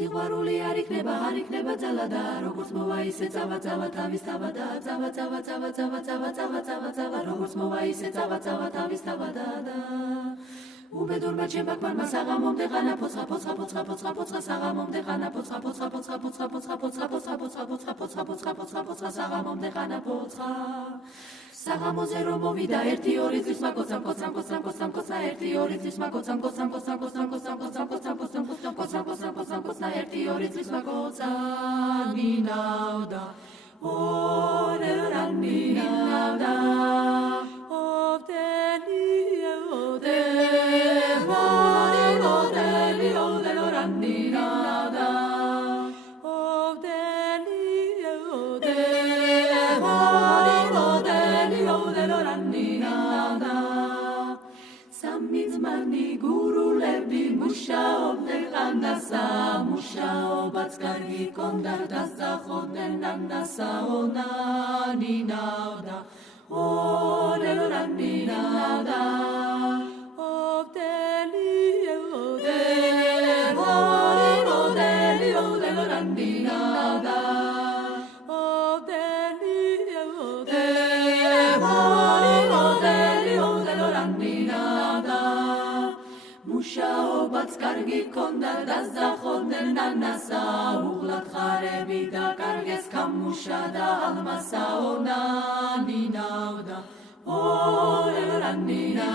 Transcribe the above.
სიყვარული არ იქნება ძალა და როგორც მოვა ისე წავა თავის თავადა წავა როგორც მოვა ისე წავა თავის თავადა უბედურმა ჩემბაკმარმა საღამომდე ყანა ფოცხა საღამომდე ყანა ფოცხა საღამომდე ყანა ფოცხა საღამოზე რომ მოვიდა 1-2 წლის მაკოცამ ერთი ორი წლის მაკოცამ 1-2 წლის მაკოცა ნინავდა ორერანინავდა სამიძმანი გურულები მუშაობდნენ ყანდასა მუშაობაც კარგი კონდა დასახოდნენ ნანასაო ნინავდა ორერანინავდა მუშაობაც კარგი კონდა დასახოდნენ ნანასა უღლად ხარები და კარგეს გამუშა და ალმასაო ნინავდა ორერანინავდა